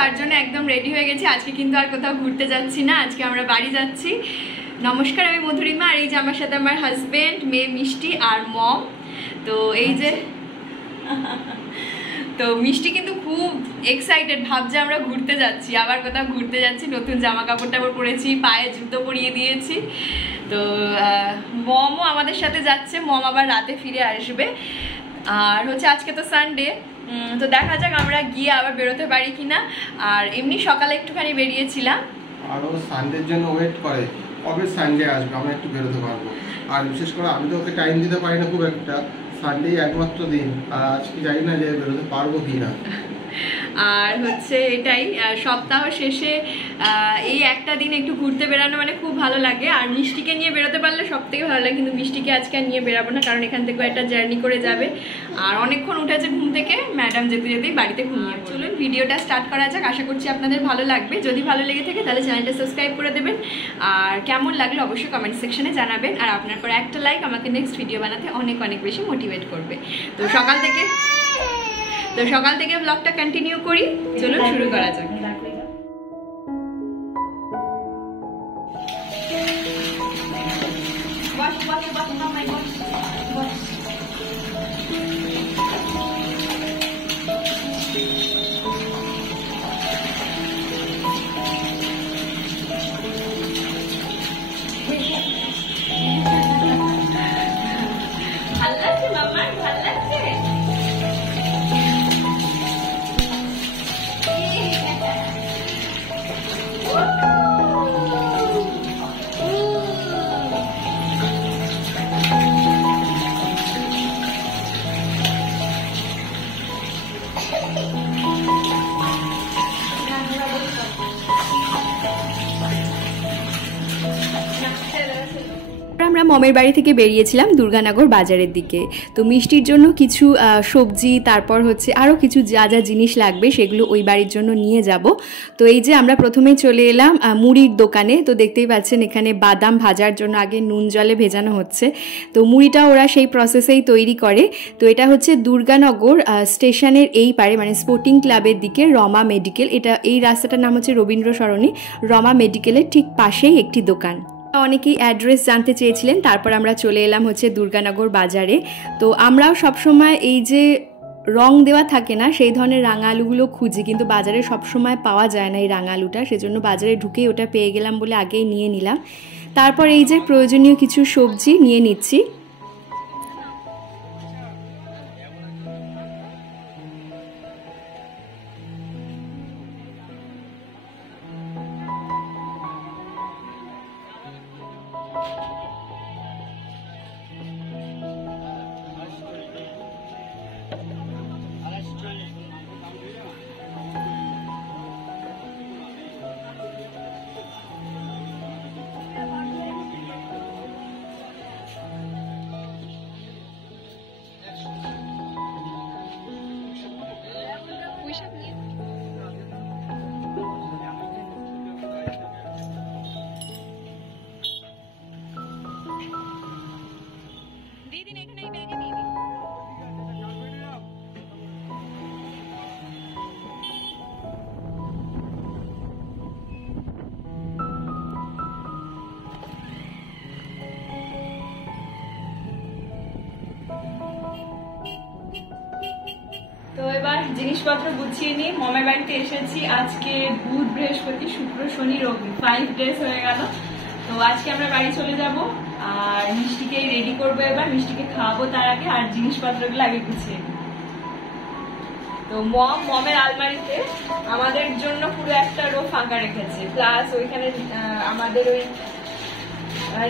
তার জন্য একদম রেডি হয়ে গেছি। আজকে কিন্তু আর কোথাও ঘুরতে যাচ্ছি না, আজকে আমরা বাড়ি যাচ্ছি। নমস্কার, আমি মধুরিমা, আর এই যে আমার সাথে আমার হাজবেন্ড, মেয়ে মিষ্টি আর মম। তো এই যে তো মিষ্টি কিন্তু খুব এক্সাইটেড, ভাবছে আমরা ঘুরতে যাচ্ছি, আবার কোথাও ঘুরতে যাচ্ছি। নতুন জামা কাপড় টাপড় পরেছি, পায়ে জুতো পরিয়ে দিয়েছি। তো মমও আমাদের সাথে যাচ্ছে, মম আবার রাতে ফিরে আসবে। আর হচ্ছে আজকে তো সানডে, তো দেখা যাক আমরা গিয়ে আবার বেরোতে পারি কিনা। আর এমনি সকালে একটুখানি বেরিয়েছিলাম। আর ও সানডের জন্য ওয়েট করে কবে সানডে আসবে আমরা একটু বেরোতে পারবো। আর বিশেষ করে আমি তো ওকে টাইম দিতে পারি না খুব একটা, সানডেই একমাত্র দিন। আর আজকে জানি না যে বেরোতে পারবো কি না। আর হচ্ছে এটাই, সপ্তাহ শেষে এই একটা দিন একটু ঘুরতে বেরানো মানে খুব ভালো লাগে। আর মিষ্টিকে নিয়ে বেরোতে পারলে সব থেকে ভালো লাগে, কিন্তু মিষ্টিকে আজকে আর নিয়ে বেরাবো না, কারণ এখান থেকেও একটা জার্নি করে যাবে। আর অনেকক্ষণ উঠেছে ঘুম থেকে, ম্যাডাম যেতে যেতেই বাড়িতে ঘুমিয়ে। চলুন ভিডিওটা স্টার্ট করা যাক, আশা করছি আপনাদের ভালো লাগবে। যদি ভালো লেগে থাকে তাহলে চ্যানেলটা সাবস্ক্রাইব করে দেবেন, আর কেমন লাগলো অবশ্যই কমেন্ট সেকশনে জানাবেন। আর আপনার পর একটা লাইক আমাকে নেক্সট ভিডিও বানাতে অনেক অনেক বেশি মোটিভেট করবে। তো সকাল থেকে ব্লগটা কন্টিনিউ করি, চলুন শুরু করা যাক। ভাল লাগছে মাম্মা, ভাল লাগছে। আমরা মমের বাড়ি থেকে বেরিয়েছিলাম দুর্গানগর বাজারের দিকে। তো মিষ্টির জন্য কিছু সবজি, তারপর হচ্ছে আরও কিছু যা যা জিনিস লাগবে সেগুলো ওই বাড়ির জন্য নিয়ে যাব। তো এই যে আমরা প্রথমেই চলে এলাম মুড়ির দোকানে। তো দেখতেই পাচ্ছেন এখানে বাদাম ভাজার জন্য আগে নুন জলে ভেজানো হচ্ছে। তো মুড়িটা ওরা সেই প্রসেসেই তৈরি করে। তো এটা হচ্ছে দুর্গানগর স্টেশনের এই পারে, মানে স্পোর্টিং ক্লাবের দিকে রমা মেডিকেল, এই রাস্তাটার নাম হচ্ছে রবীন্দ্র সরণি। রমা মেডিকেলের ঠিক পাশেই একটি দোকান। অনেকেই অ্যাড্রেস জানতে চেয়েছিলেন, তারপর আমরা চলে এলাম হচ্ছে দুর্গানগর বাজারে। তো আমরাও সবসময় এই যে রং দেওয়া থাকে না সেই ধরনের রাঙা আলুগুলো খুঁজি, কিন্তু বাজারে সবসময় পাওয়া যায় না এই রাঙা আলুটা, সেজন্য বাজারে ঢুকেই ওটা পেয়ে গেলাম বলে আগেই নিয়ে নিলাম। তারপর এই যে প্রয়োজনীয় কিছু সবজি নিয়ে নিচ্ছি। তো এবার জিনিসপত্র গুছিয়ে নিয়ে মমের বাড়িতে এসেছি। আজকে বুধ, বৃহস্পতি, শুক্র, শনি, রবি, 5 ডেজ হয়ে গেল। তো আজকে আমরা বাড়ি চলে যাব, আর মিষ্টিকে রেডি করবো এবার, মিষ্টিকে খাওয়াবো তার আগে, আর জিনিসপত্রগুলো আগে গুছিয়ে নিই। তো মমের আলমারিতে আমাদের জন্য পুরো একটা রো ফাঁকা রেখেছে, প্লাস ওইখানে আমাদের ওই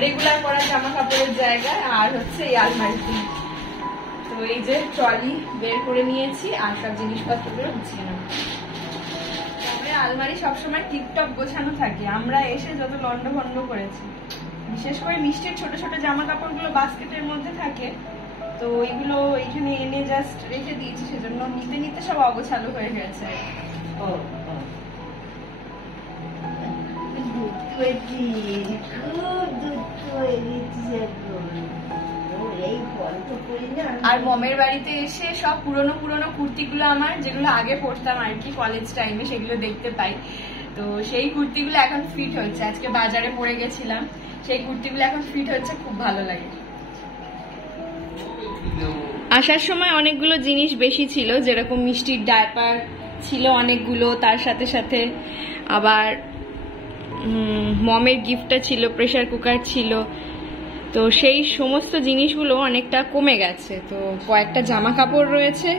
রেগুলার পরা জামা কাপড়ের জায়গা, আর হচ্ছে এই আলমারিতে। তো এই যে ট্রলি বের করে নিয়েছি, আর সব জিনিসপত্রগুলো গুছিয়ে নেব। আলমারি সবসময় টিপটপ গোছানো থাকে, আমরা এসে যত লন্ডভন্ড করেছি। বিশেষ করে মিষ্টির ছোট ছোট জামা কাপড়গুলো বাস্কেটের মধ্যে থাকে, তো ওইগুলো এখানে এনে জাস্ট রেখে দিয়েছি, সেজন্য নিতে নিতে সব অগোছালো হয়ে গেছে। খুব দুধ আর মমের বাড়িতে এসে সব পুরনো পুরনো কুর্তিগুলো আমার, যেগুলো আগে পরতাম আর কি কলেজ টাইমে, সেগুলো দেখতে পাই। তো সেই কুর্তিগুলো এখন ফিট হচ্ছে, আজকে বাজারে পরে গেছিলাম, সেই কুর্তিগুলো এখন ফিট হচ্ছে, খুব ভালো লাগে। আসার সময় অনেকগুলো জিনিস বেশি ছিল, যেরকম মিষ্টির ডায়পার ছিল অনেকগুলো, তার সাথে সাথে আবার মমের গিফটটা ছিল, প্রেসার কুকার ছিল। তো সেই সমস্ত জিনিসগুলো অনেকটা কমে গেছে। তো কয়েকটা জামা কাপড় রয়েছে,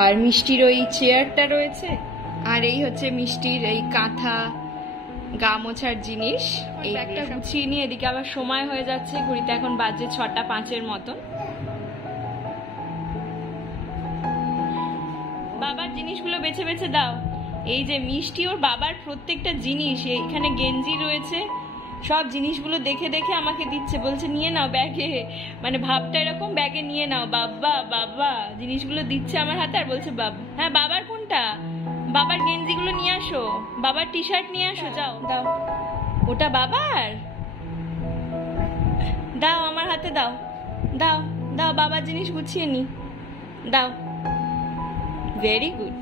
আর মিষ্টির ওই চেয়ারটা রয়েছে, আর এই হচ্ছে মিষ্টির এই কাঁথা গা মোছার জিনিস। এই একটা গুছিয়ে নিয়ে এদিকে আবার সময় হয়ে যাচ্ছে, ঘড়িতে এখন বাজে 6টা 5-এর মতন। বাবার জিনিসগুলো বেছে বেছে দাও। এই যে মিষ্টি ওর বাবার প্রত্যেকটা জিনিস, এখানে গেঞ্জি রয়েছে, সব জিনিসগুলো দেখে দেখে আমাকে দিচ্ছে, বলছে নিয়ে নাও ব্যাগে, মানে ভাবটা এরকম, ব্যাগে নিয়ে নাও বাবা বাবা, জিনিসগুলো দিচ্ছে আমার হাতে আর বলছে বাবা। হ্যাঁ বাবার কোনটা, বাবার গেঞ্জিগুলো নিয়ে আসো, বাবার টি শার্ট নিয়ে আসো, যাও দাও, ওটা বাবার, দাও আমার হাতে দাও, দাও দাও, বাবার জিনিস গুছিয়ে নি, দাও। Very good.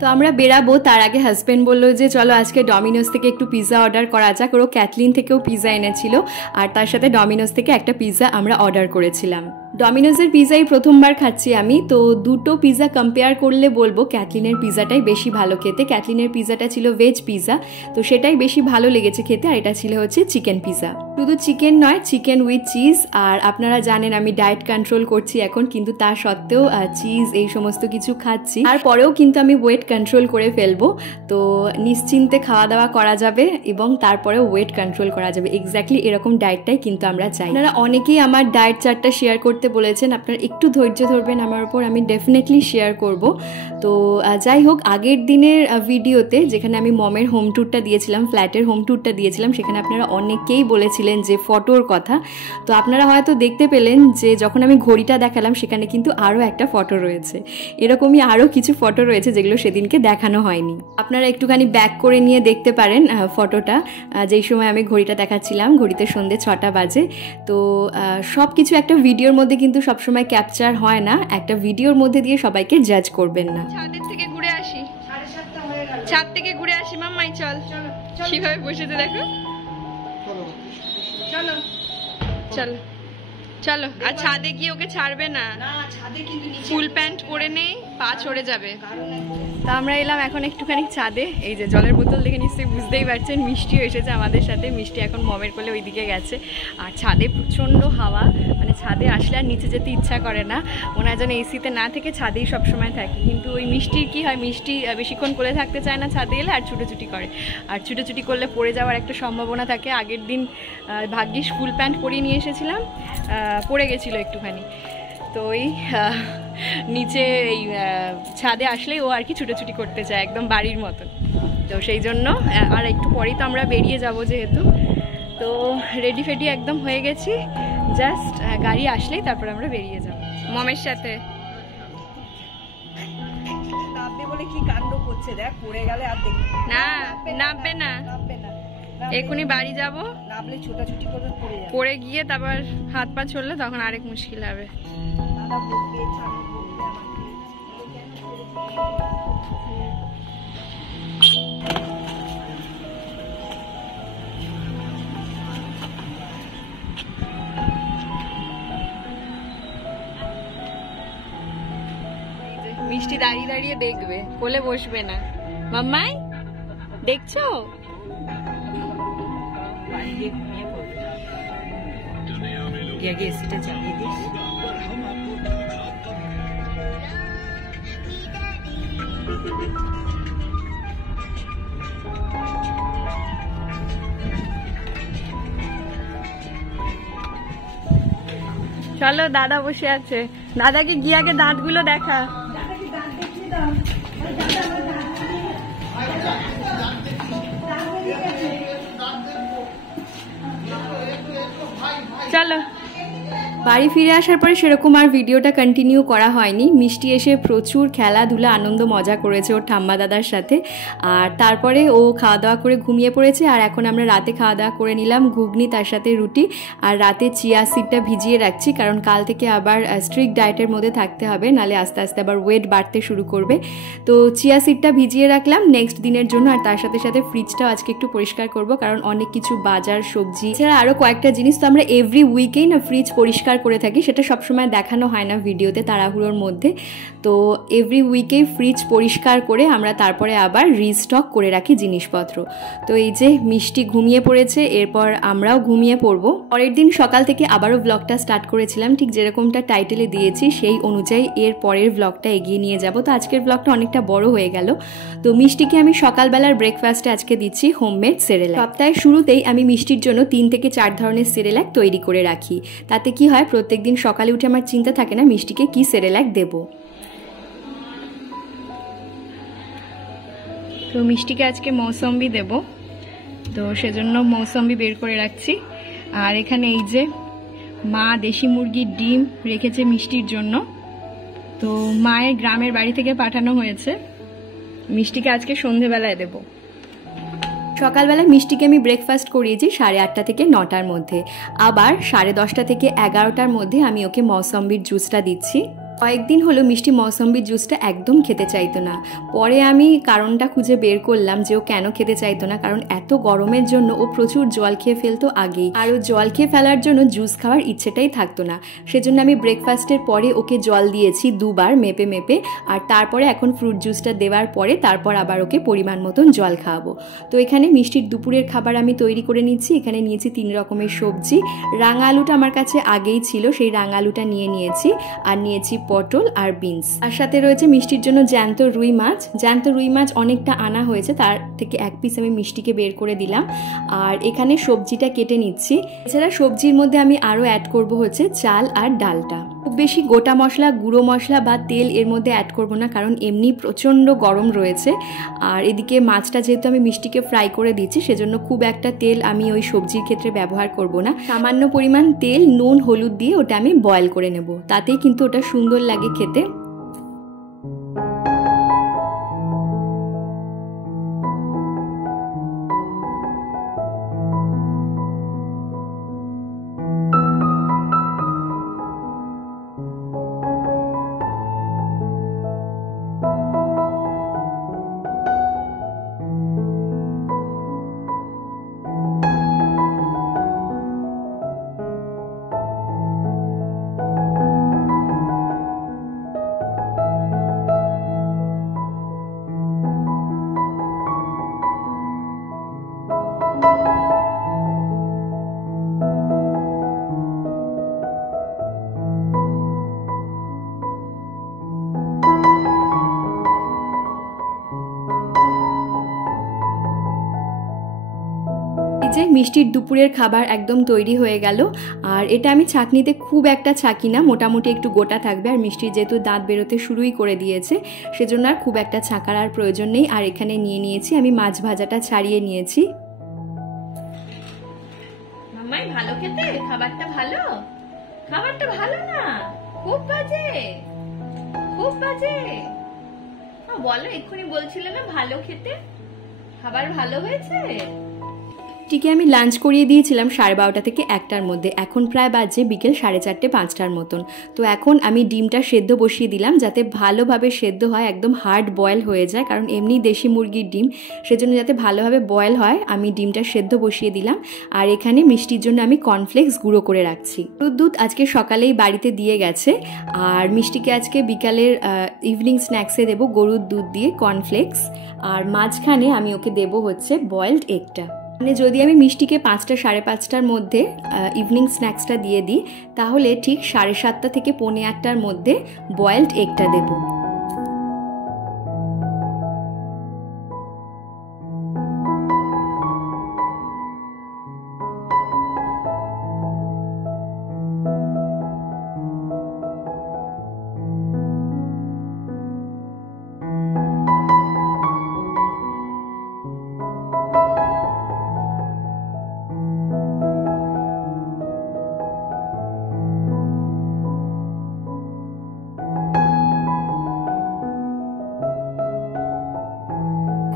তো আমরা বেরাবো, তার আগে হাজব্যান্ড বললো যে চলো আজকে ডমিনোজ থেকে একটু পিৎজা অর্ডার করা যাক। ওরও ক্যাটলিন থেকেও পিৎজা এনেছিল, আর তার সাথে ডমিনোজ থেকে একটা পিৎজা আমরা অর্ডার করেছিলাম। ডমিনোজের পিৎজাই প্রথমবার খাচ্ছি আমি, তো দুটো পিৎজা কম্পেয়ার করলে বলবো ক্যাটলিনের পিৎজাটাই বেশি ভালো খেতে। ক্যাটলিনের পিৎজাটা ছিল ভেজ পিৎজা, তো সেটাই বেশি ভালো লেগেছে খেতে, আর এটা ছিল হচ্ছে চিকেন পিৎজা। শুধু চিকেন নয়, চিকেন উইথ চিজ। আর আপনারা জানেন আমি ডায়েট কন্ট্রোল করছি এখন, কিন্তু তা সত্ত্বেও চিজ এই সমস্ত কিছু খাচ্ছি, তারপরেও কিন্তু আমি ওয়েট কন্ট্রোল করে ফেলবো। তো নিশ্চিন্তে খাওয়া দাওয়া করা যাবে এবং তারপরেও ওয়েট কন্ট্রোল করা যাবে, এক্স্যাক্টলি এরকম ডায়েটটাই কিন্তু আমরা চাই। আপনারা অনেকেই আমার ডায়েট চার্টটা শেয়ার করতে বলেছেন, আপনারা একটু ধৈর্য ধরবেন আমার উপর, আমি ডেফিনেটলি শেয়ার করব। তো যাই হোক, আগের দিনের ভিডিওতে যেখানে আমি মমের হোম ট্যুরটা দিয়েছিলাম, ফ্ল্যাটের হোম ট্যুরটা দিয়েছিলাম, সেখানে আপনারা অনেকেই বলেছিলেন যে ফটোর কথা। তো আপনারা হয়তো দেখতে পেলেন যে যখন আমি ঘড়িটা দেখালাম সেখানে কিন্তু আরও একটা ফটো রয়েছে, এরকমই আরও কিছু ফটো রয়েছে যেগুলো সেদিনকে দেখানো হয়নি। আপনারা একটুখানি ব্যাক করে নিয়ে দেখতে পারেন ফটোটা, যেই সময় আমি ঘড়িটা দেখাচ্ছিলাম, ঘড়িতে সন্ধ্যে 6টা বাজে। তো সব কিছু একটা ভিডিওর মধ্যে কিন্তু সবসময় ক্যাপচার হয় না, একটা ভিডিওর মধ্যে দিয়ে সবাইকে জাজ করবেন না। ছাদের থেকে ঘুরে আসি, 7:30 হয়ে গেল, ছাদ থেকে ঘুরে আসি। মাম্মাই চল, কিভাবে বসেছে দেখো, চলো চলো চলো। আর ছাদে গিয়ে ওকে ছাড়বে না, ফুল প্যান্ট পরে নেই, পা ছড়ে যাবে। তা আমরা এলাম এখন একটুখানি ছাদে। এই যে জলের বোতল দেখে নিশ্চয়ই বুঝতেই পারছেন, মিষ্টিও এসেছে আমাদের সাথে। মিষ্টি এখন মমের কোলে ওইদিকে গেছে। আর ছাদে প্রচণ্ড হাওয়া, মানে ছাদে আসলে আর নিচে যেতে ইচ্ছা করে না। ওনার যেন এসিতে না থেকে ছাদেই সবসময় থাকে, কিন্তু ওই মিষ্টির কী হয়, মিষ্টি বেশিক্ষণ কোলে থাকতে চায় না ছাদে এলে, আর ছুটোছুটি করে। আর ছুটোছুটি করলে পড়ে যাওয়ার একটা সম্ভাবনা থাকে। আগের দিন ভাগ্যিস ফুল প্যান্ট পরিয়ে নিয়ে এসেছিলাম, পড়ে গেছিলো একটুখানি। তো ওই নিচে এই ছাদে আসলেই ও আর কি ছুটোছুটি করতে চায়, একদম বাড়ির মতন। তো সেই জন্য আর একটু পরেই তো আমরা বেরিয়ে যাব যেহেতু, তো রেডি ফেডি একদম হয়ে গেছি, জাস্ট গাড়ি আসলেই তারপর আমরা বেরিয়ে যাব মমের সাথে। নামবে বলে কি কাণ্ড করছে দেখ, পড়ে গেলে আর দেখি না, নামবে না, এখনই বাড়ি যাব, নামলে ছোটাছুটি করবে, পড়ে গিয়ে তারপর হাত পা ছড়লে তখন আরেক মুশকিল হবে। মিষ্টি দাঁড়িয়ে দাঁড়িয়ে দেখবে, কোলে বসবে না। মাম্মাই দেখছো, এসিটা চালিয়ে দিস। চলো, দাদা বসে আছে, দাদাকে গিয়ে আগে দাঁতগুলো দেখা। চলো বাড়ি ফিরে আসার পরে সেরকম আর ভিডিওটা কন্টিনিউ করা হয়নি। মিষ্টি এসে প্রচুর খেলাধুলা আনন্দ মজা করেছে ওর ঠাম্মা দাদার সাথে, আর তারপরে ও খাওয়া দাওয়া করে ঘুমিয়ে পড়েছে। আর এখন আমরা রাতে খাওয়া দাওয়া করে নিলাম, ঘুগনি তার সাথে রুটি, আর রাতে চিয়া সিডটা ভিজিয়ে রাখছি, কারণ কাল থেকে আবার স্ট্রিক্ট ডায়েটের মধ্যে থাকতে হবে, নালে আস্তে আস্তে আবার ওয়েট বাড়তে শুরু করবে। তো চিয়া সিডটা ভিজিয়ে রাখলাম নেক্সট দিনের জন্য, আর তার সাথে সাথে ফ্রিজটাও আজকে একটু পরিষ্কার করব, কারণ অনেক কিছু বাজার সবজি এছাড়া আরও কয়েকটা জিনিস তো আমরা এভরি উইকেই না ফ্রিজ পরিষ্কার করে থাকি, সেটা সবসময় দেখানো হয় না ভিডিওতে তাড়াহুড়োর মধ্যে। তো এভরি উইকেই ফ্রিজ পরিষ্কার করে আমরা তারপরে আবার রিস্টক করে রাখি জিনিসপত্র। তো এই যে মিষ্টি ঘুমিয়ে পড়েছে, এরপর আমরাও ঘুমিয়ে পড়ব। পরের দিন সকাল থেকে আবারও ব্লগটা স্টার্ট করেছিলাম, ঠিক যেরকমটা টাইটেলে দিয়েছি সেই অনুযায়ী এর পরের ব্লগটা এগিয়ে নিয়ে যাব। তো আজকের ব্লগটা অনেকটা বড় হয়ে গেল। তো মিষ্টিকে আমি সকালবেলার ব্রেকফাস্টে আজকে দিচ্ছি হোমমেড সেরেল্যাক। সপ্তাহের শুরুতেই আমি মিষ্টির জন্য 3 থেকে 4 ধরনের সেরেল্যাক তৈরি করে রাখি। তাতে কি হয়, প্রত্যেকদিন সকালে উঠে আমার চিন্তা থাকে না মিষ্টিকে কি সেরেল্যাক দেব। তো মিষ্টিকে আজকে মৌসম্বি দেব, তো সেজন্য মৌসম্বি বের করে রাখছি। আর এখানে এই যে মা দেশি মুরগির ডিম রেখেছে মিষ্টির জন্য, তো মায়ের গ্রামের বাড়ি থেকে পাঠানো হয়েছে। মিষ্টিকে আজকে সন্ধেবেলায় দেব। সকালবেলা মিষ্টিকে আমি ব্রেকফাস্ট করিয়েছি 8:30 থেকে 9টার মধ্যে, আবার 10:30 থেকে 11টার মধ্যে আমি ওকে মৌসম্বির জুসটা দিচ্ছি। কয়েকদিন হলো মিষ্টি মৌসম্বির জুসটা একদম খেতে চাইতো না। পরে আমি কারণটা খুঁজে বের করলাম যে ও কেন খেতে চাইতো না, কারণ এত গরমের জন্য ও প্রচুর জল খেয়ে ফেলতো আগেই, আর ও জল খেয়ে ফেলার জন্য জুস খাওয়ার ইচ্ছেটাই থাকতো না। সেজন্য আমি ব্রেকফাস্টের পরে ওকে জল দিয়েছি 2 বার মেপে মেপে, আর তারপরে এখন ফ্রুট জুসটা দেওয়ার পরে তারপর আবার ওকে পরিমাণ মতন জল খাওয়াবো। তো এখানে মিষ্টির দুপুরের খাবার আমি তৈরি করে নিচ্ছি। এখানে নিয়েছি 3 রকমের সবজি। রাঙা আলুটা আমার কাছে আগেই ছিল, সেই রাঙা আলুটা নিয়ে নিয়েছি, আর নিয়েছি পটল আর বিনস। আর সাথে রয়েছে মিষ্টির জন্য জ্যান্ত রুই মাছ। জ্যান্ত রুই মাছ অনেকটা আনা হয়েছে, তার থেকে 1 পিস আমি মিষ্টিকে বের করে দিলাম। আর এখানে সবজিটা কেটে নিচ্ছি। এছাড়া সবজির মধ্যে আমি আরও অ্যাড করব হচ্ছে চাল আর ডালটা। খুব বেশি গোটা মশলা, গুঁড়ো মশলা বা তেল এর মধ্যে অ্যাড করব না, কারণ এমনি প্রচণ্ড গরম রয়েছে। আর এদিকে মাছটা যেহেতু আমি মিষ্টিকে ফ্রাই করে দিচ্ছি, সেজন্য খুব একটা তেল আমি ওই সবজির ক্ষেত্রে ব্যবহার করব না। সামান্য পরিমাণ তেল, নুন, হলুদ দিয়ে ওটা আমি বয়েল করে নেব, তাতেই কিন্তু ওটা সুন্দর লাগে খেতে। যে মিষ্টির দুপুরের খাবার একদম তৈরি হয়ে গেল। আর এটা আমি ছাঁকনিতে খুব একটা ছাঁকি না, মোটামুটি একটু গোটা থাকবে। আর মিষ্টির যেহেতু দাঁত বেরোতে শুরুই করে দিয়েছে, সেজন্য আর খুব একটা ছাঁকার আর প্রয়োজন নেই। আর এখানে নিয়ে নিয়েছি আমি মাছ ভাজাটা ছাড়িয়ে নিয়েছি। মাম্মাই ভালো খেতে, খাবারটা ভালো, খাবারটা ভালো না, খুব বাজে, খুব বাজে। বলো, এক্ষুনি বলছিলে না ভালো খেতে, খাবার ভালো হয়েছে। মিষ্টিকে আমি লাঞ্চ করিয়ে দিয়েছিলাম 12:30 থেকে 1টার মধ্যে। এখন প্রায় বাজে বিকেল 4:30 5টার মতন। তো এখন আমি ডিমটা সেদ্ধ বসিয়ে দিলাম, যাতে ভালোভাবে সেদ্ধ হয়, একদম হার্ড বয়েল হয়ে যায়, কারণ এমনি দেশি মুরগির ডিম, সেজন্য যাতে ভালোভাবে বয়েল হয় আমি ডিমটা সেদ্ধ বসিয়ে দিলাম। আর এখানে মিষ্টির জন্য আমি কর্নফ্লেক্স গুঁড়ো করে রাখছি। গরুর দুধ আজকে সকালেই বাড়িতে দিয়ে গেছে, আর মিষ্টিকে আজকে বিকালের ইভিনিং স্ন্যাক্সে দেবো গরুর দুধ দিয়ে কর্নফ্লেক্স। আর মাঝখানে আমি ওকে দেবো হচ্ছে বয়েলড এগটা। মানে যদি আমি মিষ্টিকে 5টা 5:30টার মধ্যে ইভিনিং স্ন্যাক্সটা দিয়ে দিই, তাহলে ঠিক 7:30 থেকে 8:45টার মধ্যে বয়েলড এগটা দেবো।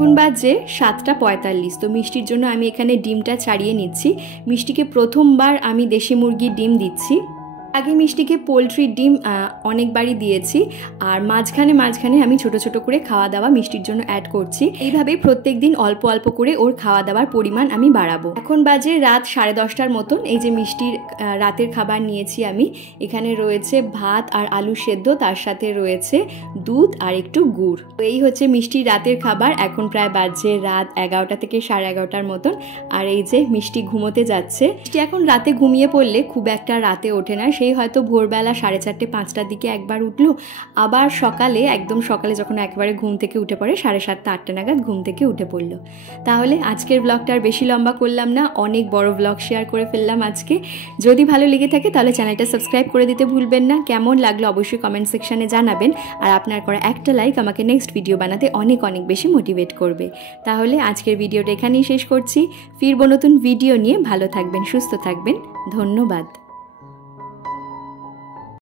এখন বাজে 7:45। তো মিষ্টির জন্য আমি এখানে ডিমটা ছাড়িয়ে নিচ্ছি। মিষ্টিকে প্রথমবার আমি দেশি মুরগির ডিম দিচ্ছি। আগে মিষ্টিকে পোলট্রির ডিম অনেকবারই দিয়েছি, আর মাঝখানে আমি ছোট ছোট করে খাওয়া দাওয়া মিষ্টির জন্য অ্যাড করছি। এইভাবে প্রত্যেক দিন অল্প অল্প করে ওর খাওয়া দাওয়ার পরিমাণ আমি বাড়াবো। এখন বাজে রাত 10:30টার মতন। এই যে মিষ্টির রাতের খাবার নিয়েছি আমি। এখানে রয়েছে ভাত আর আলু সেদ্ধ, তার সাথে রয়েছে দুধ আর একটু গুড়। তো এই হচ্ছে মিষ্টির রাতের খাবার। এখন প্রায় বাজে রাত 11টা থেকে 11:30টার মতন। আর এই যে মিষ্টি ঘুমোতে যাচ্ছে। মিষ্টি এখন রাতে ঘুমিয়ে পড়লে খুব একটা রাতে ওঠে না। সেই হয়তো ভোরবেলা 4:30 5টার দিকে একবার উঠলো, আবার সকালে একদম সকালে যখন একবারে ঘুম থেকে উঠে পড়ে 7:30 8টা নাগাদ ঘুম থেকে উঠে পড়লো। তাহলে আজকের ব্লগটা আর বেশি লম্বা করলাম না, অনেক বড় ব্লগ শেয়ার করে ফেললাম আজকে। যদি ভালো লেগে থাকে তাহলে চ্যানেলটা সাবস্ক্রাইব করে দিতে ভুলবেন না। কেমন লাগলো অবশ্যই কমেন্ট সেকশনে জানাবেন, আর আপনার করা একটা লাইক আমাকে নেক্সট ভিডিও বানাতে অনেক অনেক বেশি মোটিভেট করবে। তাহলে আজকের ভিডিওটা এখানেই শেষ করছি। ফিরবো নতুন ভিডিও নিয়ে। ভালো থাকবেন, সুস্থ থাকবেন, ধন্যবাদ।